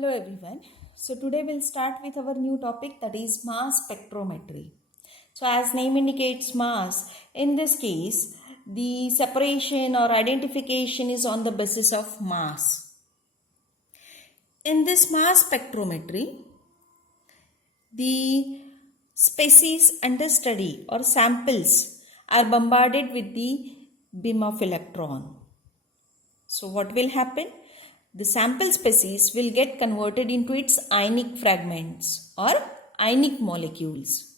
Hello everyone. So today we'll start with our new topic, that is mass spectrometry. So as name indicates, mass, in this case the separation or identification is on the basis of mass. In this mass spectrometry, the species under study or samples are bombarded with the beam of electron. So what will happen? The sample species will get converted into its ionic fragments or ionic molecules.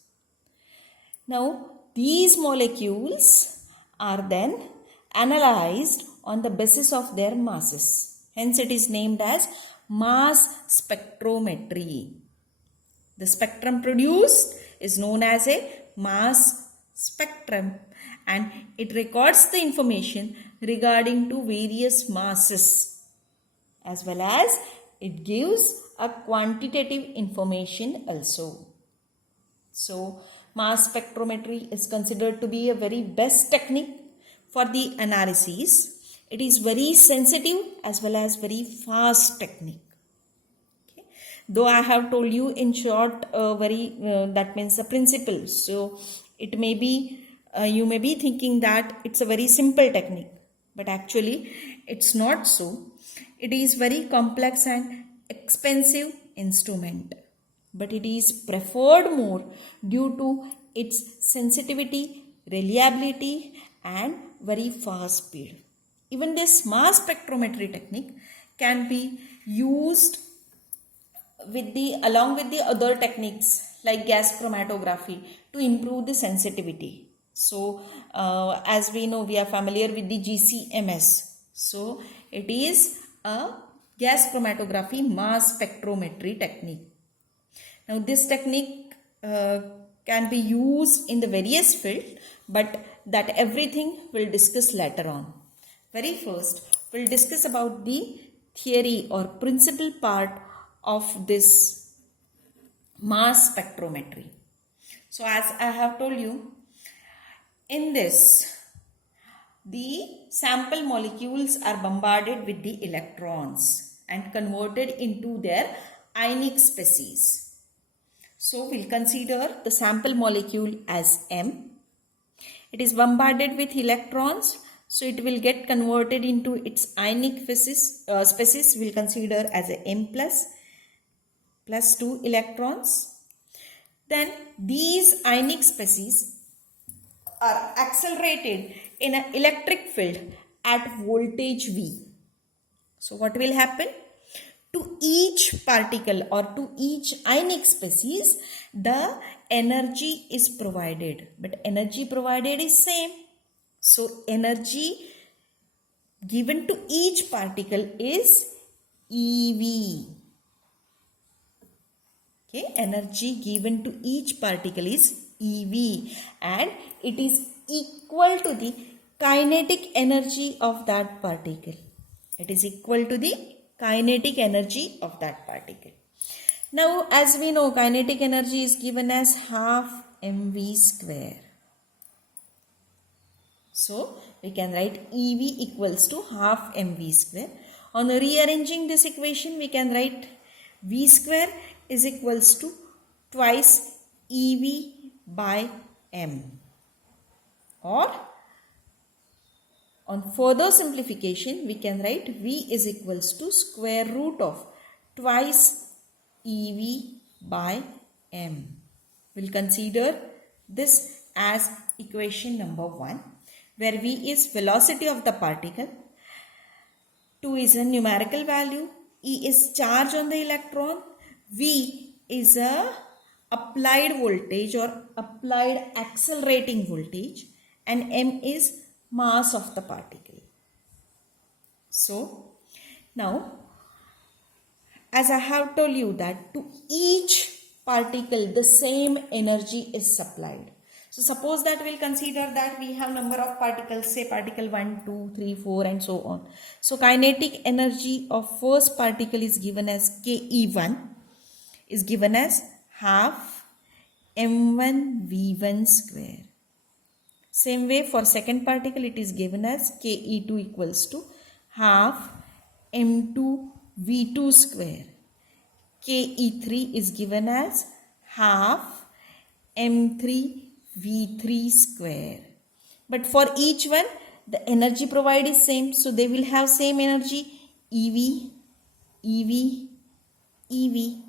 Now, these molecules are then analyzed on the basis of their masses. Hence, it is named as mass spectrometry. The spectrum produced is known as a mass spectrum, and it records the information regarding to various masses, as well as it gives a quantitative information also. So, mass spectrometry is considered to be a very best technique for the analysis. It is very sensitive as well as very fast technique. Okay. Though I have told you in short, that means the principle. So, it may be you may be thinking that it's a very simple technique, but actually it's not so. It is very complex and expensive instrument, but it is preferred more due to its sensitivity, reliability and very fast speed. Even this mass spectrometry technique can be used along with the other techniques like gas chromatography to improve the sensitivity. So as we know, we are familiar with the GCMS. So it is a gas chromatography mass spectrometry technique. Now this technique can be used in the various fields, but that everything we'll discuss later on. Very first, we'll discuss about the theory or principal part of this mass spectrometry. So as I have told you, in this, the sample molecules are bombarded with the electrons and converted into their ionic species. So we'll consider the sample molecule as M. It is bombarded with electrons, so it will get converted into its ionic species. We'll consider as a M plus 2 electrons. Then these ionic species are accelerated in an electric field at voltage V. So what will happen? To each particle or to each ionic species, the energy is provided, but energy provided is same. So energy given to each particle is EV. Okay, energy given to each particle is EV, and it is equal to the kinetic energy of that particle. It is equal to the kinetic energy of that particle. Now, as we know, kinetic energy is given as half mv square. So, we can write EV equals to half mv square. On rearranging this equation, we can write V square is equals to twice EV by M, or on further simplification we can write V is equals to square root of twice EV by M. We'll consider this as equation number 1, where V is velocity of the particle, 2 is a numerical value, E is charge on the electron, V is a applied voltage or applied accelerating voltage, and M is mass of the particle. So now, as I have told you that to each particle the same energy is supplied. So suppose that we'll consider that we have number of particles, say particle 1, 2, 3, 4 and so on. So kinetic energy of first particle is given as Ke1 is given as half m1 v1 square. Same way for second particle it is given as Ke2 equals to half m2 v2 square. Ke3 is given as half m3 v3 square. But for each one, the energy provided is same. So they will have same energy, EV, EV, EV.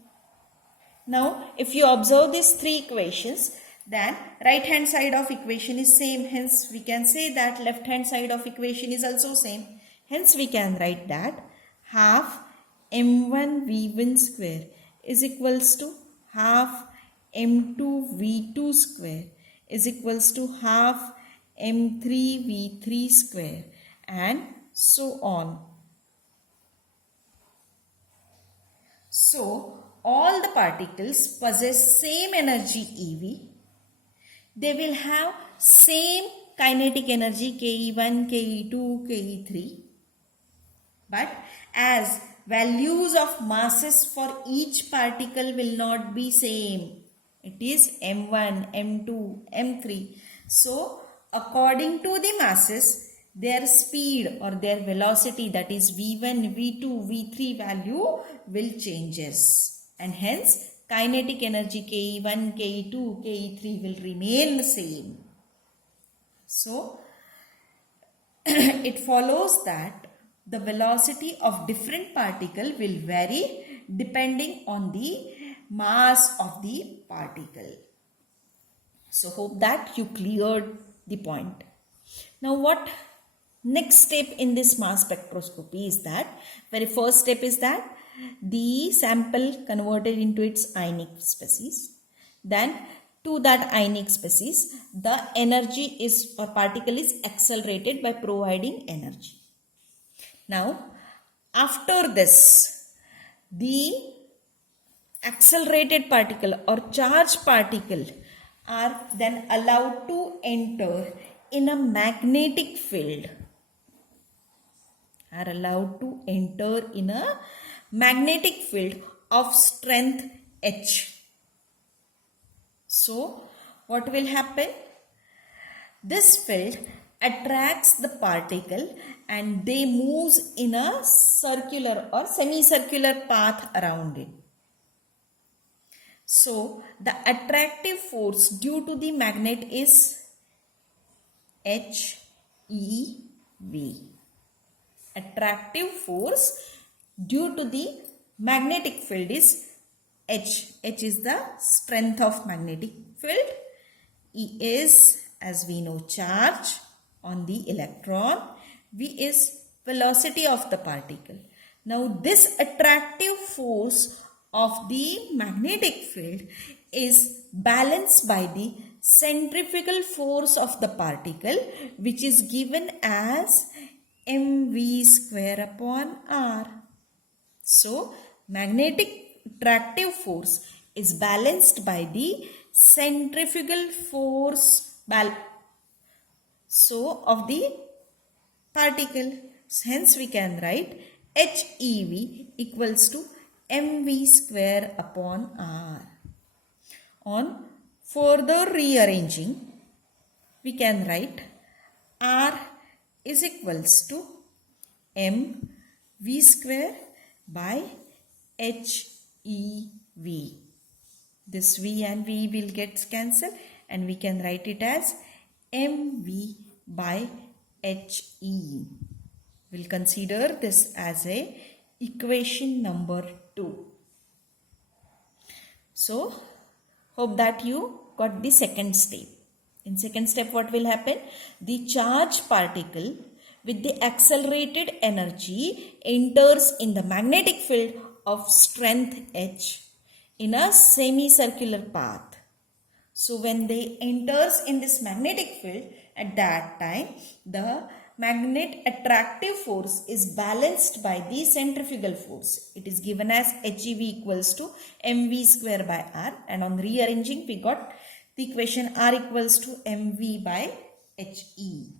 Now, if you observe these three equations, then right hand side of equation is same. Hence, we can say that left hand side of equation is also same. Hence, we can write that half m1 v1 square is equals to half m2 v2 square is equals to half m3 v3 square, and so on. So, all the particles possess same energy EV. They will have same kinetic energy Ke1, Ke2, Ke3. But as values of masses for each particle will not be same. It is M1, M2, M3. So, according to the masses, their speed or their velocity, that is V1, V2, V3 value will changes. And hence, kinetic energy Ke1, Ke2, Ke3 will remain the same. So, it follows that the velocity of different particle will vary depending on the mass of the particle. So hope that you cleared the point. Now what next step in this mass spectroscopy is that, very first step is that the sample converted into its ionic species. Then to that ionic species, the energy is or particle is accelerated by providing energy. Now, after this, the accelerated particle or charged particle are then allowed to enter in a magnetic field. Are allowed to enter in a magnetic field of strength H. So, what will happen? This field attracts the particle and they moves in a circular or semicircular path around it. So, the attractive force due to the magnet is HEV. Attractive force due to the magnetic field is H. H is the strength of magnetic field. E is, as we know, charge on the electron. V is velocity of the particle. Now this attractive force of the magnetic field is balanced by the centrifugal force of the particle, which is given as mv square upon r. So magnetic attractive force is balanced by the centrifugal force of the particle. Hence we can write HEV equals to mv square upon r. On further rearranging, we can write r is equals to mv square by HEV. This V and V will get cancelled and we can write it as mv by HE. We'll consider this as a equation number 2. So, hope that you got the second step. In second step, what will happen? The charged particle with the accelerated energy enters in the magnetic field of strength H in a semicircular path. So when they enters in this magnetic field, at that time the magnet attractive force is balanced by the centrifugal force. It is given as HEV equals to mv square by r, and on rearranging we got the equation r equals to mv by HE.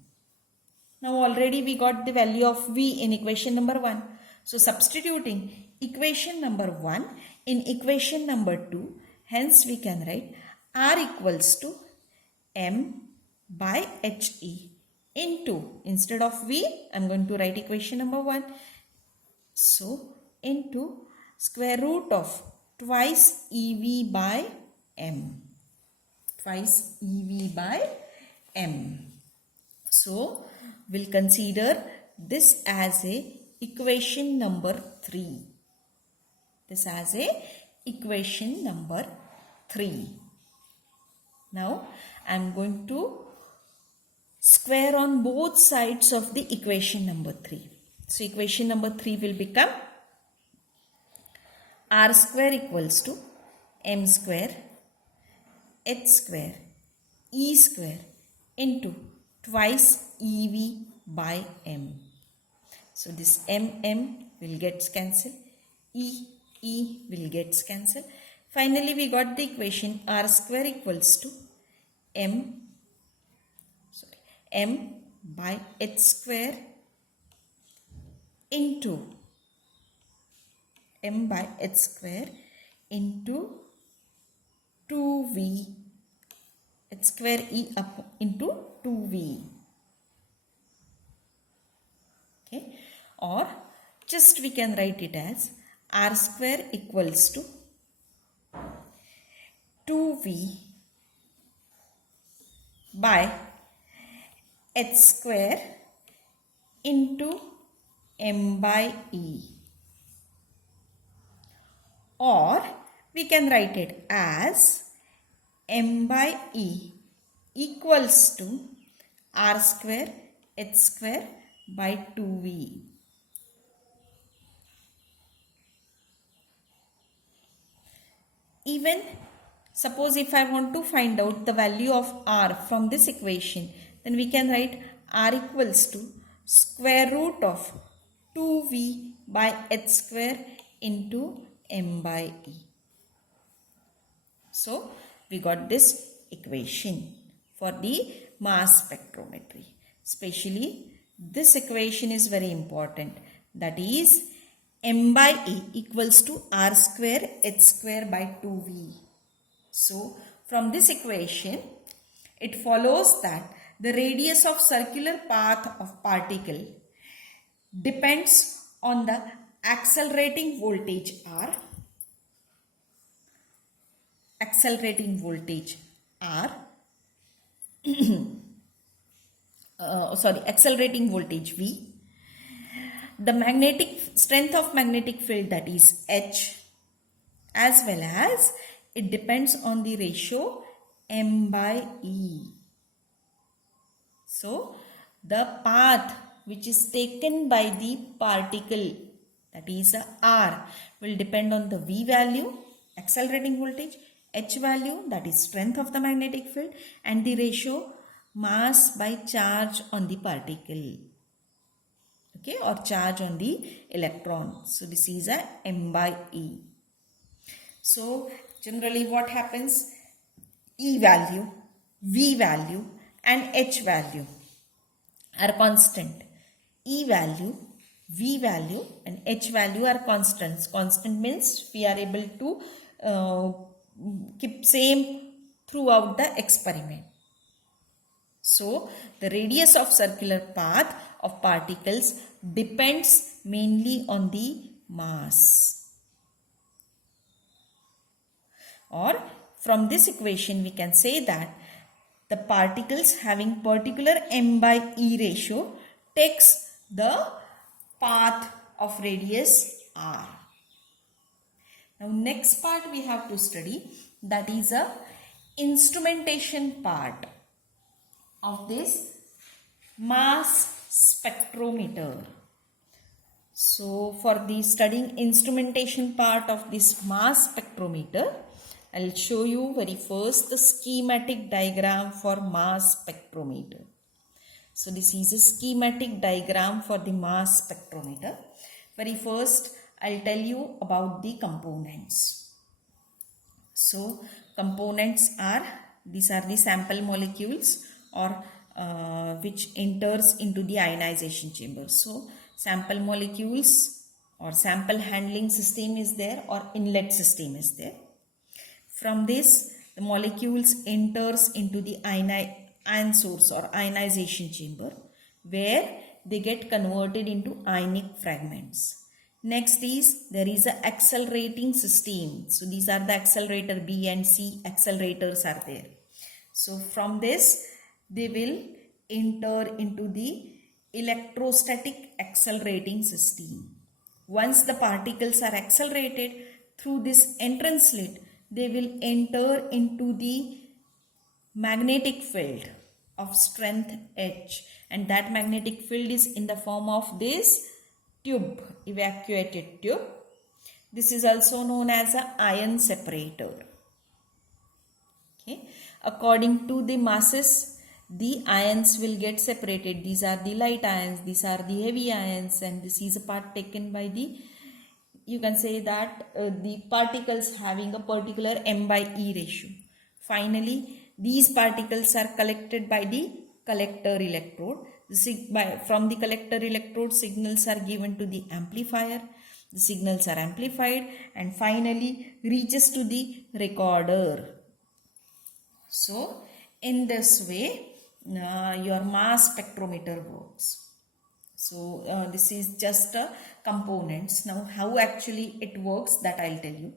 Now already we got the value of v in equation number 1. So substituting equation number 1 in equation number 2, hence we can write r equals to m by HE into, instead of v, I am going to write equation number 1. So into square root of twice EV by M. Twice EV by M. So, we'll consider this as a equation number 3. This as a equation number 3. Now, I am going to square on both sides of the equation number 3. So, equation number 3 will become R square equals to M square H square E square into twice EV by M. So, this M will get cancelled, E will get cancelled. Finally, we got the equation R square equals to M by H square into M by H square into 2V H square E up into 2V. Okay, or just we can write it as R square equals to 2V by H square into M by E. Or we can write it as M by E equals to R square H square by 2V. Even suppose if I want to find out the value of R from this equation, then we can write R equals to square root of 2V by H square into M by E. So, we got this equation for the mass spectrometry. Especially, this equation is very important. That is, M by E equals to R square H square by 2V. So, from this equation, it follows that the radius of circular path of particle depends on the accelerating voltage R, accelerating voltage V, the magnetic strength of magnetic field, that is H, as well as it depends on the ratio M by E. So, the path which is taken by the particle, that is R, will depend on the V value, accelerating voltage, H value, that is strength of the magnetic field, and the ratio mass by charge on the particle. Okay, or charge on the electron. So, this is a M by E. So, generally what happens? E value, V value and H value are constant. E value, V value and H value are constants. Constant means we are able to keep same throughout the experiment. So, the radius of circular path of particles depends mainly on the mass. Or from this equation we can say that the particles having particular M by E ratio takes the path of radius R. Now next part we have to study, that is a instrumentation part of this mass spectrometer. So for the studying instrumentation part of this mass spectrometer, I will show you very first the schematic diagram for mass spectrometer. So this is a schematic diagram for the mass spectrometer. Very first I will tell you about the components. So components are, these are the sample molecules or which enters into the ionization chamber. So sample molecules or sample handling system is there or inlet system is there. From this, the molecules enters into the ion source or ionization chamber where they get converted into ionic fragments. Next is there is a accelerating system. So these are the accelerator B and C accelerators are there. So from this they will enter into the electrostatic accelerating system. Once the particles are accelerated through this entrance slit, they will enter into the magnetic field of strength H, and that magnetic field is in the form of this tube, evacuated tube. This is also known as an ion separator. Okay. According to the masses, the ions will get separated. These are the light ions, these are the heavy ions, and this is a part taken by the, you can say that the particles having a particular m/e ratio. Finally, these particles are collected by the collector electrode. From the collector electrode, signals are given to the amplifier. The signals are amplified and finally reaches to the recorder. So, in this way, your mass spectrometer works. So, this is just components. Now, how actually it works, that I'll tell you.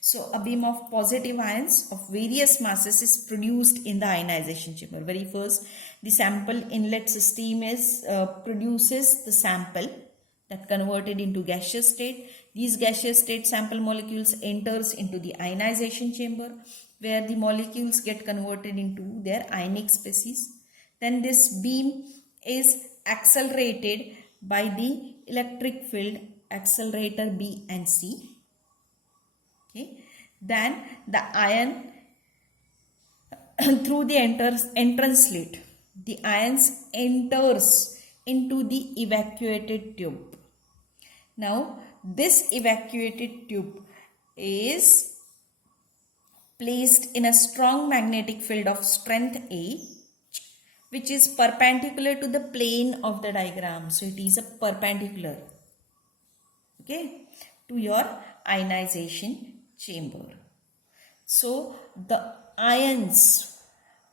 So, a beam of positive ions of various masses is produced in the ionization chamber. Very first, the sample inlet system is produces the sample that converted into gaseous state. These gaseous state sample molecules enters into the ionization chamber, where the molecules get converted into their ionic species. Then this beam is accelerated by the electric field accelerator B and C. Okay. Then the ion through the entrance slit, the ions enters into the evacuated tube. Now this evacuated tube is placed in a strong magnetic field of strength A, which is perpendicular to the plane of the diagram. So it is a perpendicular, okay, to your ionization chamber. So the ions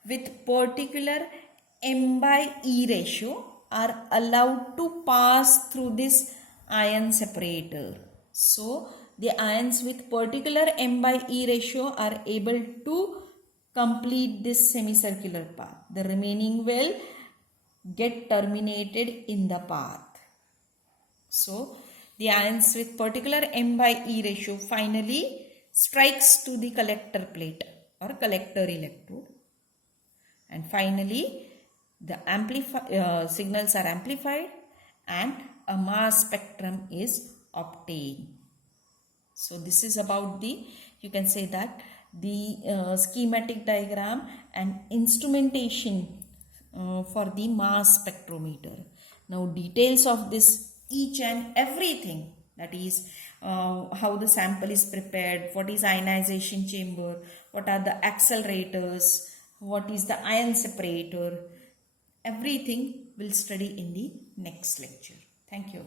with particular m/e ratio are allowed to pass through this ion separator. So the ions with particular m/e ratio are able to complete this semicircular path. The remaining will get terminated in the path. So the ions with particular m/e ratio finally strikes to the collector plate or collector electrode, and finally the signals are amplified and a mass spectrum is obtained. So this is about the, you can say that the schematic diagram and instrumentation for the mass spectrometer. Now details of this each and everything, that is how the sample is prepared, what is ionization chamber, what are the accelerators, what is the ion separator, everything we'll study in the next lecture. Thank you.